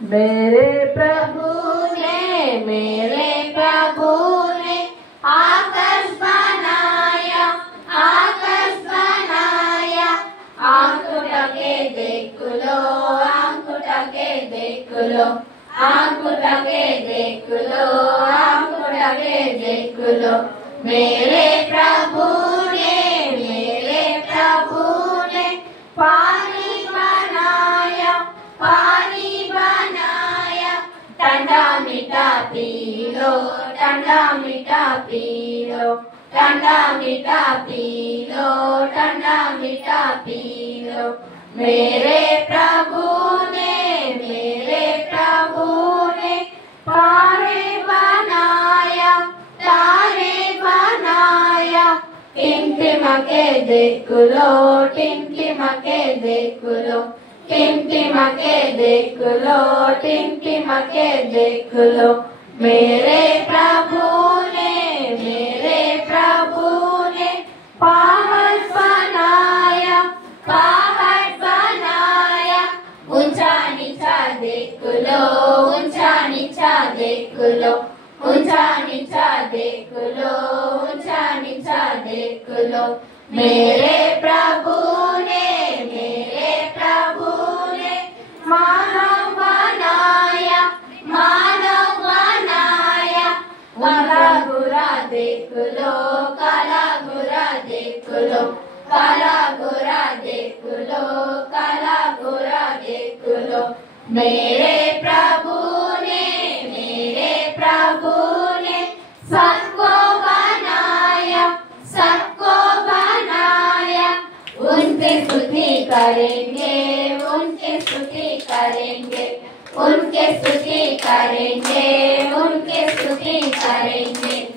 मेरे प्रभु ने आकाश बनाया, आकाश बनाया। आंखुटके देख लो, आंखुटके देख लो, आंखुटके देख लो, आंखुटके देख लो। मेरे प्रभु ने पानी बनाया, पानी बनाया। ठंडा मीठा पी लो, ठंडा मीठा पी लो, ठंडा मीठा पी लो, ठंडा मीठा पी लो। मेरे प्रभु ने तारे बनाया, तारे बनाया। टिमटिमके देख लो, टिमटिमके देख लो, टिमटिमके देख लो, टिमटिमके देख लो। मेरे प्रभु ने पहाड़ बनाया, पहाड़ बनाया। ऊंचा नीचा देख लो, ऊंचा नीचा देख लो, ऊंचा नीचा देख लो, ऊंचा नीचा देख लो। मेरे प्रभु ने मानव बनाया, मानव बनाया। काला गोरा देख लो, काला गोरा देख लो, काला गोरा देख लो, काला गोरा देख लो। मेरे प्रभु ने सबको बनाया, सबको बनाया। उनकी स्तुति करेंगे, उनकी स्तुति करेंगे, उनकी स्तुति करेंगे, उनकी स्तुति करेंगे।